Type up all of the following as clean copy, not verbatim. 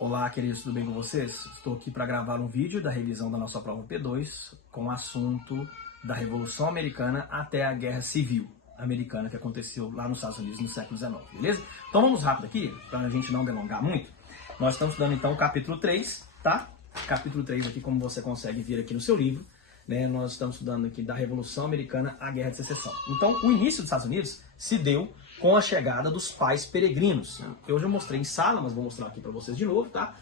Olá, queridos, tudo bem com vocês? Estou aqui para gravar um vídeo da revisão da nossa prova P2 com o assunto da Revolução Americana até a Guerra Civil Americana que aconteceu lá nos Estados Unidos no século XIX, beleza? Então vamos rápido aqui, para a gente não delongar muito. Nós estamos estudando então o capítulo 3, tá? Capítulo 3 aqui, como você consegue ver aqui no seu livro, né? Nós estamos estudando aqui da Revolução Americana à Guerra de Secessão. Então, o início dos Estados Unidos se deu com a chegada dos pais peregrinos. Eu já mostrei em sala, mas vou mostrar aqui para vocês de novo, tá?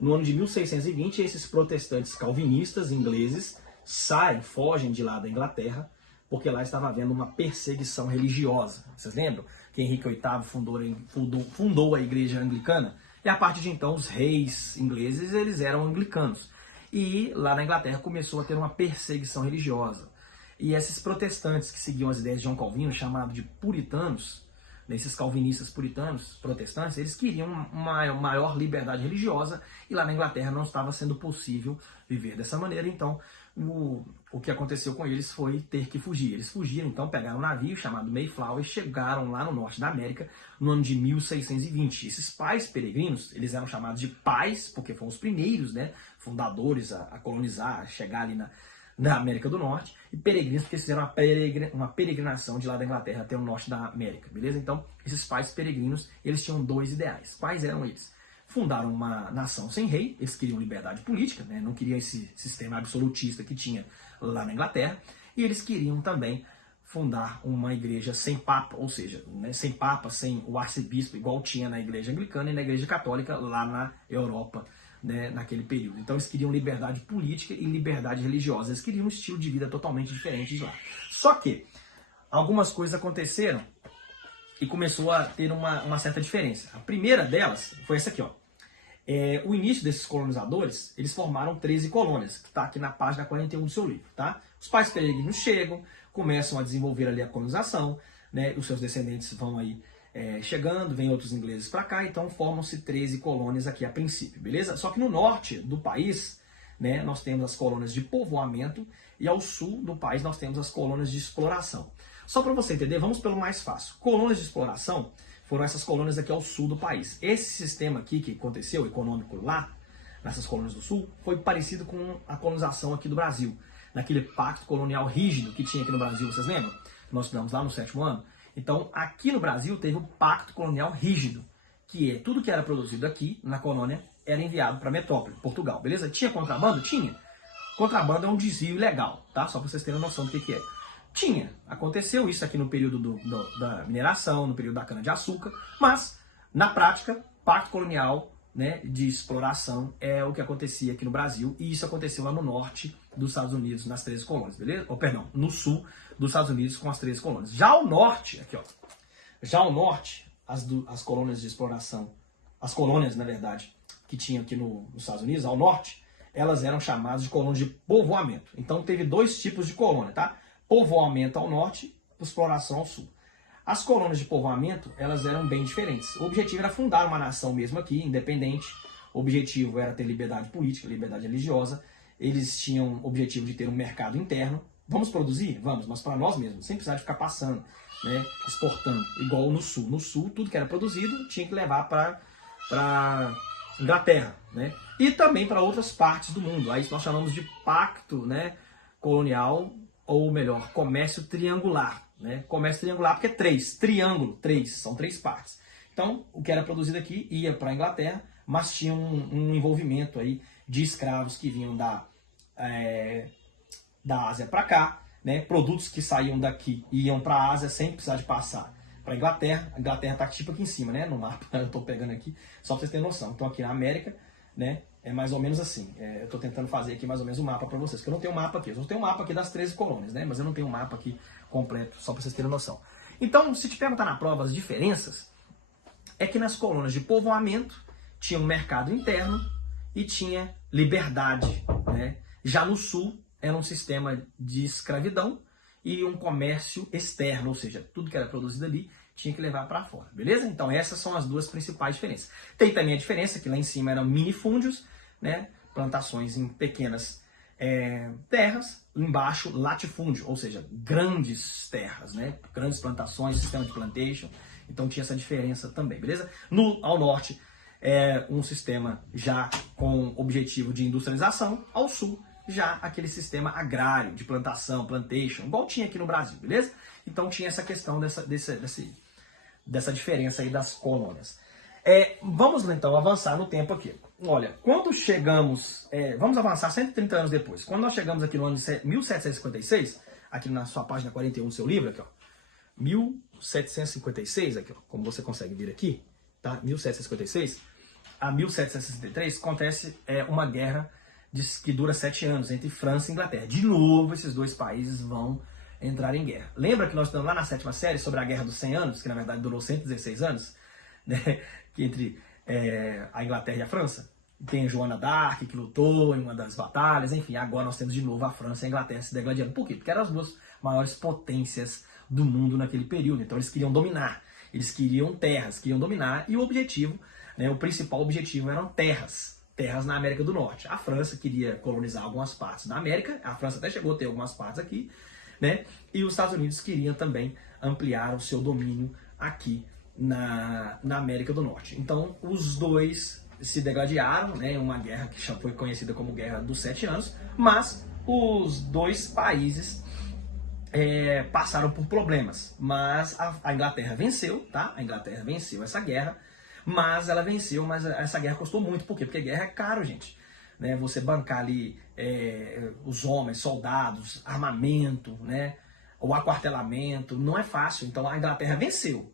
No ano de 1620, esses protestantes calvinistas ingleses fogem de lá da Inglaterra, porque lá estava havendo uma perseguição religiosa. Vocês lembram que Henrique VIII fundou a igreja anglicana? E a partir de então, os reis ingleses eles eram anglicanos. E lá na Inglaterra começou a ter uma perseguição religiosa. E esses protestantes que seguiam as ideias de João Calvino, chamados de puritanos, esses calvinistas puritanos, protestantes, eles queriam uma maior liberdade religiosa e lá na Inglaterra não estava sendo possível viver dessa maneira. Então, o que aconteceu com eles foi ter que fugir. Eles fugiram, então pegaram um navio chamado Mayflower e chegaram lá no norte da América no ano de 1620. Esses pais peregrinos, eles eram chamados de pais, porque foram os primeiros, né, fundadores a colonizar, a chegar ali na América do Norte, e peregrinos porque fizeram uma peregrinação de lá da Inglaterra até o norte da América, beleza? Então, esses pais peregrinos, eles tinham dois ideais. Quais eram eles? Fundaram uma nação sem rei, eles queriam liberdade política, né? Não queriam esse sistema absolutista que tinha lá na Inglaterra, e eles queriam também fundar uma igreja sem papa, ou seja, né, sem papa, sem o arcebispo, igual tinha na igreja anglicana e na igreja católica lá na Europa, né, naquele período. Então eles queriam liberdade política e liberdade religiosa. Eles queriam um estilo de vida totalmente diferente de lá. Só que algumas coisas aconteceram e começou a ter uma certa diferença. A primeira delas foi essa aqui, ó. O início desses colonizadores, eles formaram 13 colônias, que está aqui na página 41 do seu livro, tá? Os pais peregrinos chegam, começam a desenvolver ali a colonização, né? Os seus descendentes vão aí chegando, vem outros ingleses para cá, então formam-se 13 colônias aqui a princípio, beleza? Só que no norte do país, né, nós temos as colônias de povoamento e ao sul do país nós temos as colônias de exploração. Só para você entender, vamos pelo mais fácil. Colônias de exploração foram essas colônias aqui ao sul do país. Esse sistema aqui que aconteceu, econômico lá, nessas colônias do sul, foi parecido com a colonização aqui do Brasil, naquele pacto colonial rígido que tinha aqui no Brasil, vocês lembram? Nós estudamos lá no 7º ano. Então, aqui no Brasil teve um pacto colonial rígido, que é tudo que era produzido aqui na colônia era enviado para a metrópole, Portugal, beleza? Tinha contrabando? Tinha. Contrabando é um desvio ilegal, tá? Só para vocês terem noção do que é. Tinha. Aconteceu isso aqui no período da mineração, no período da cana-de-açúcar, mas, na prática, pacto colonial, né, de exploração é o que acontecia aqui no Brasil, e isso aconteceu lá no norte dos Estados Unidos, nas 13 colônias, beleza? Ou, perdão, no sul dos Estados Unidos com as 13 colônias. Já ao norte, aqui ó, já ao norte, as colônias de exploração, as colônias, na verdade, que tinha aqui nos Estados Unidos, ao norte, elas eram chamadas de colônias de povoamento. Então teve dois tipos de colônia, tá? Povoamento ao norte, exploração ao sul. As colônias de povoamento, elas eram bem diferentes. O objetivo era fundar uma nação mesmo aqui, independente. O objetivo era ter liberdade política, liberdade religiosa. Eles tinham o objetivo de ter um mercado interno. Vamos produzir? Vamos, mas para nós mesmos, sem precisar de ficar passando, né, exportando, igual no sul. No sul, tudo que era produzido tinha que levar para Inglaterra, né? E também para outras partes do mundo. Aí nós chamamos de pacto, né, colonial, ou melhor, comércio triangular. Né? Comércio triangular porque é triângulo, são 3 partes. Então, o que era produzido aqui ia para a Inglaterra, mas tinha um envolvimento aí de escravos que vinham da Ásia para cá, né? Produtos que saíam daqui e iam para a Ásia sem precisar de passar para a Inglaterra. A Inglaterra está tipo aqui em cima, né? No mapa, eu estou pegando aqui, só para vocês terem noção. Então, aqui na América, né? É mais ou menos assim. Eu estou tentando fazer aqui mais ou menos um mapa para vocês, porque eu não tenho um mapa aqui. Eu só tenho um mapa aqui das 13 colônias, né? Mas eu não tenho um mapa aqui completo, só para vocês terem noção. Então, se te perguntar na prova as diferenças, é que nas colônias de povoamento tinha um mercado interno e tinha liberdade, né? Já no sul era um sistema de escravidão e um comércio externo, ou seja, tudo que era produzido ali tinha que levar para fora, beleza? Então essas são as duas principais diferenças. Tem também a diferença que lá em cima eram minifúndios, né? Plantações em pequenas terras, embaixo latifúndio, ou seja, grandes terras, né? Grandes plantações, sistema de plantation. Então tinha essa diferença também, beleza? Ao norte é um sistema já com objetivo de industrialização, ao sul já aquele sistema agrário, de plantação, plantation, igual tinha aqui no Brasil, beleza? Então tinha essa questão dessa diferença aí das colônias. Vamos então avançar no tempo aqui. Olha, quando chegamos, vamos avançar 130 anos depois. Quando nós chegamos aqui no ano de 1756, aqui na sua página 41 do seu livro, aqui ó, 1756, aqui ó, como você consegue ver aqui, tá? 1756 a 1763 acontece uma guerra que dura 7 anos entre França e Inglaterra. De novo, esses dois países vão entrar em guerra. Lembra que nós estamos lá na 7ª série sobre a Guerra dos 100 Anos, que na verdade durou 116 anos, né? Que entre a Inglaterra e a França? Tem a Joana d'Arc, que lutou em uma das batalhas, enfim, agora nós temos de novo a França e a Inglaterra se degladiando. Por quê? Porque eram as duas maiores potências do mundo naquele período, então eles queriam dominar, eles queriam terras, queriam dominar, e o objetivo, né, o principal objetivo eram terras na América do Norte. A França queria colonizar algumas partes da América, a França até chegou a ter algumas partes aqui, né, e os Estados Unidos queriam também ampliar o seu domínio aqui na América do Norte. Então, os dois se degladiaram, né, uma guerra que já foi conhecida como Guerra dos 7 Anos, mas os dois países passaram por problemas. Mas a Inglaterra venceu, tá? A Inglaterra venceu essa guerra, mas ela venceu, mas essa guerra custou muito. Por quê? Porque guerra é caro, gente. Né? Você bancar ali os homens, soldados, armamento, né? O aquartelamento, não é fácil. Então a Inglaterra venceu,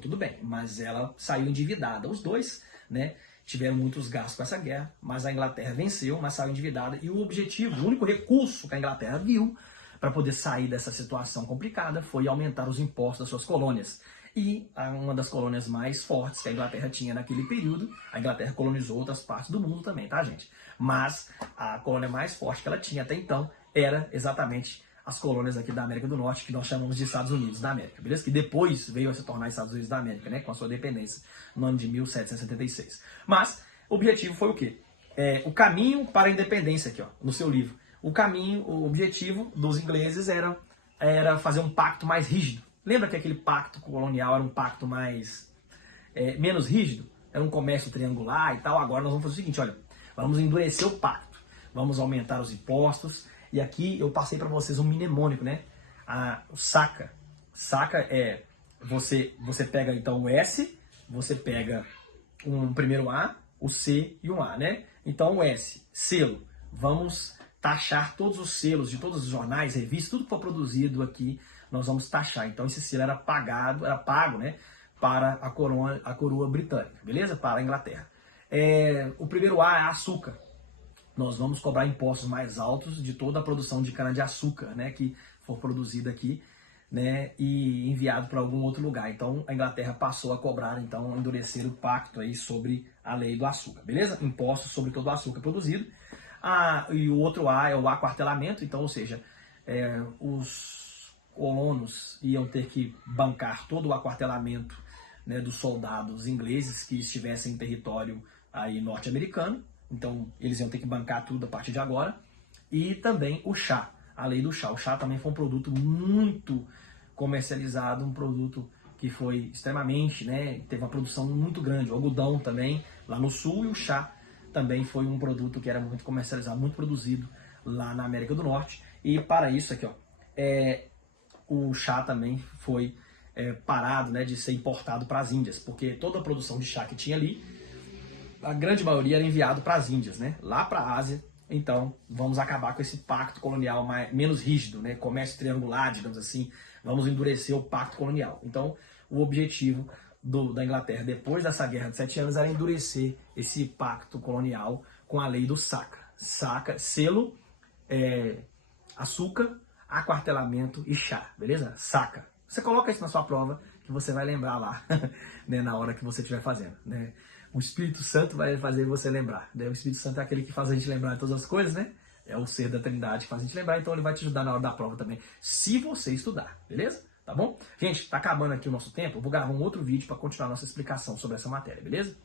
tudo bem, mas ela saiu endividada. Os dois, né, tiveram muitos gastos com essa guerra, mas a Inglaterra venceu, mas saiu endividada. E o objetivo, o único recurso que a Inglaterra viu para poder sair dessa situação complicada foi aumentar os impostos das suas colônias. E uma das colônias mais fortes que a Inglaterra tinha naquele período, a Inglaterra colonizou outras partes do mundo também, tá, gente? Mas a colônia mais forte que ela tinha até então era exatamente as colônias aqui da América do Norte, que nós chamamos de Estados Unidos da América, beleza? Que depois veio a se tornar Estados Unidos da América, né? Com a sua independência no ano de 1776. Mas o objetivo foi o quê? O caminho para a independência aqui, ó, no seu livro. O objetivo dos ingleses era fazer um pacto mais rígido. Lembra que aquele pacto colonial era um pacto menos rígido? Era um comércio triangular e tal. Agora nós vamos fazer o seguinte, olha, vamos endurecer o pacto, vamos aumentar os impostos. E aqui eu passei para vocês um mnemônico, né? O saca. Saca é, você pega então o S, você pega um primeiro A, o C e um A, né? Então o S, selo. Vamos taxar todos os selos de todos os jornais, revistas, tudo que for produzido aqui, nós vamos taxar. Então esse selo era pago, né, para a coroa britânica, beleza? Para a Inglaterra. O primeiro A é açúcar. Nós vamos cobrar impostos mais altos de toda a produção de cana-de-açúcar, né, que for produzida aqui, né, e enviado para algum outro lugar. Então a Inglaterra passou a cobrar, então, endurecer o pacto aí sobre a lei do açúcar, beleza? Impostos sobre todo o açúcar produzido. E o outro A é o aquartelamento, então, ou seja, os colonos iam ter que bancar todo o aquartelamento, né, dos soldados ingleses que estivessem em território aí norte-americano. Então, eles iam ter que bancar tudo a partir de agora. E também o chá, a lei do chá. O chá também foi um produto muito comercializado, um produto que foi extremamente, né, teve uma produção muito grande. O algodão também, lá no sul, e o chá também foi um produto que era muito comercializado, muito produzido lá na América do Norte. E para isso aqui, ó, o chá também foi parado, né, de ser importado para as Índias, porque toda a produção de chá que tinha ali, a grande maioria era enviado para as Índias, né, lá para a Ásia. Então, vamos acabar com esse pacto colonial menos rígido, né, comércio triangular, digamos assim, vamos endurecer o pacto colonial. Então, o objetivo da Inglaterra, depois dessa Guerra de 7 Anos, era endurecer esse pacto colonial com a lei do saca. Saca, selo, açúcar, aquartelamento e chá, beleza? Saca. Você coloca isso na sua prova que você vai lembrar lá, né, na hora que você estiver fazendo, né? O Espírito Santo vai fazer você lembrar, né? O Espírito Santo é aquele que faz a gente lembrar de todas as coisas, né? É o ser da Trindade que faz a gente lembrar, então ele vai te ajudar na hora da prova também, se você estudar, beleza? Tá bom? Gente, tá acabando aqui o nosso tempo, eu vou gravar um outro vídeo para continuar a nossa explicação sobre essa matéria, beleza?